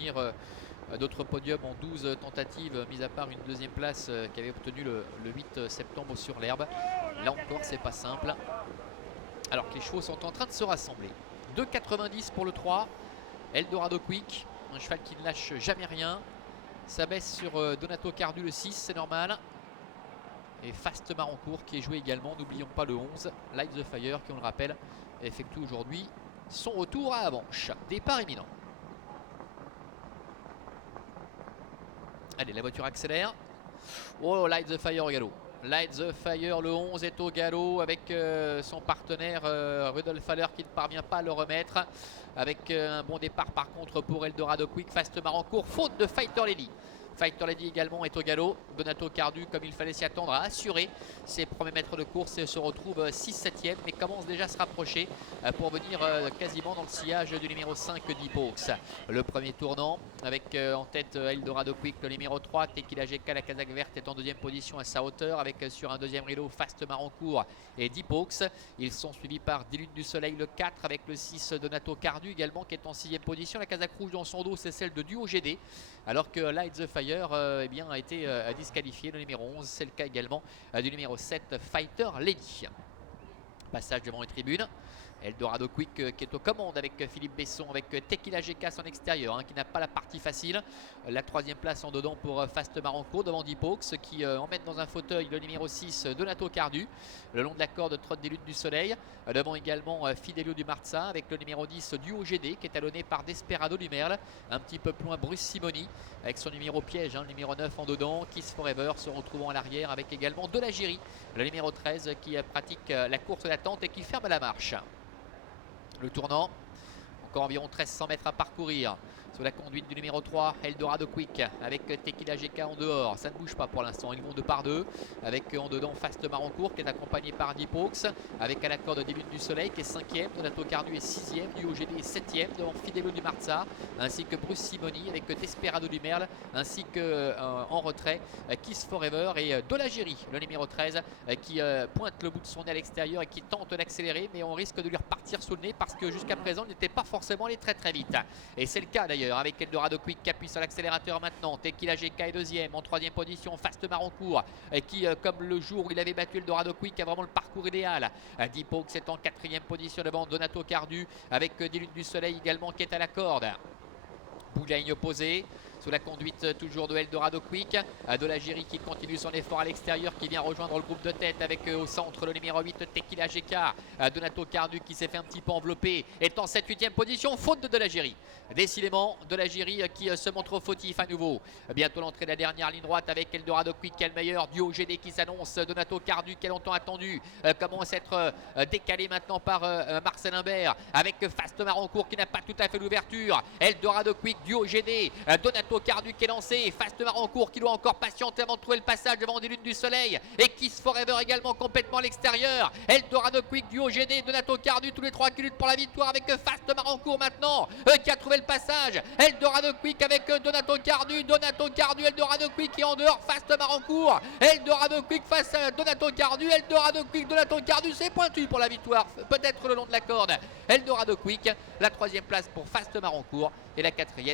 obtenir d'autres podiums en 12 tentatives, mis à part une deuxième place qui avait obtenu le 8 septembre sur l'herbe. Là encore, c'est pas simple. Alors que les chevaux sont en train de se rassembler. 2,90 pour le 3. Eldorado Quick, un cheval qui ne lâche jamais rien. Ça baisse sur Donato Cardu le 6, c'est normal. Et Fast Marancourt qui est joué également. N'oublions pas le 11, Light the Fire, qui on le rappelle effectue aujourd'hui son retour à Avanches. Départ imminent. Allez, la voiture accélère. Oh, Light the Fire au galop. Light the Fire, le 11 est au galop avec son partenaire Rudolf Haller qui ne parvient pas à le remettre. Avec un bon départ par contre pour Eldorado Quick. Fast Marancourt, faute de Fighter Lady. Fighter Lady également est au galop. Donato Cardu, comme il fallait s'y attendre, a assuré ses premiers mètres de course et se retrouve 6-7e, mais commence déjà à se rapprocher pour venir quasiment dans le sillage du numéro 5 d'Hippox. Le premier tournant avec en tête Eldorado Quick, le numéro 3, Tequila GK, la casaque verte est en deuxième position à sa hauteur avec sur un deuxième rideau Fast Marancourt et D'Hippox. Ils sont suivis par 10 lunes du soleil, le 4 avec le 6 Donato Cardu également qui est en sixième position. La casaque rouge dans son dos, c'est celle de Duo GD, alors que Light the Fire eh bien, a été disqualifié. Le numéro 11, c'est le cas également du numéro 7 Fighter Lady. Passage devant les tribunes. Eldorado Quick qui est aux commandes avec Philippe Besson, avec Tequila GK son extérieur qui n'a pas la partie facile. La troisième place en dedans pour Fast Marancourt devant D'Hippox qui emmène dans un fauteuil le numéro 6 Donato Cardu. Le long de la corde trotte des luttes du soleil. Devant également Fidelio du Marza avec le numéro 10 Duo GD qui est talonné par Desperado du Merle. Un petit peu plus loin Bruce Simoni avec son numéro piège, le numéro 9 en dedans. Kiss Forever se retrouvant à l'arrière avec également De la Giry, le numéro 13 qui pratique la course d'attente et qui ferme la marche. Le tournant, encore environ 1300 mètres à parcourir sous la conduite du numéro 3 Eldorado Quick avec Tequila GK en dehors. Ça ne bouge pas pour l'instant, ils vont deux par deux avec en dedans Fast Marancourt qui est accompagné par D'Hippox avec à la corde des lunes du soleil qui est 5e, Donato Cardu est 6e, Duo GD est 7e devant Fidelio du Marza ainsi que Bruce Simoni avec Desperado du Merle ainsi que en retrait Kiss Forever et De la Giry, le numéro 13 qui pointe le bout de son nez à l'extérieur et qui tente d'accélérer, mais on risque de lui repartir sous le nez parce que jusqu'à présent il n'était pas forcément allé très vite et c'est le cas d'ailleurs avec Eldorado Quick qui appuie sur l'accélérateur maintenant. Tequila GK est deuxième, en troisième position Fast Marancourt qui comme le jour où il avait battu Eldorado Quick a vraiment le parcours idéal. D'Hippox est en quatrième position devant Donato Cardu avec des lunes du soleil également qui est à la corde. Bout de la ligne opposée sous la conduite toujours de Eldorado Quick. De la Giry qui continue son effort à l'extérieur, qui vient rejoindre le groupe de tête avec au centre le numéro 8 Tequila GK. Donato Cardu qui s'est fait un petit peu envelopper est en 7-8e position, faute de la Giry. Décidément De la Giry qui se montre fautif à nouveau. Bientôt l'entrée de la dernière ligne droite avec Eldorado Quick qui est le meilleur. Duo GD qui s'annonce. Donato Cardu qui est longtemps attendu commence à être décalé maintenant par Marcel Imbert avec Fast Marancourt qui n'a pas tout à fait l'ouverture. Eldorado Quick, Duo GD, Donato Cardu qui est lancé, Fast Marancourt qui doit encore patienter avant de trouver le passage devant des lunes du soleil et Kiss Forever également complètement à l'extérieur. Eldorado Quick, Duo GD, Donato Cardu tous les trois qui luttent pour la victoire avec Fast Marancourt maintenant qui a trouvé le passage. Eldorado Quick avec Donato Cardu, Eldorado Quick qui est en dehors, Fast Marancourt, Eldorado Quick face à Donato Cardu, Eldorado Quick, Donato Cardu, c'est pointu pour la victoire, peut-être le long de la corde. Eldorado Quick, la troisième place pour Fast Marancourt et la quatrième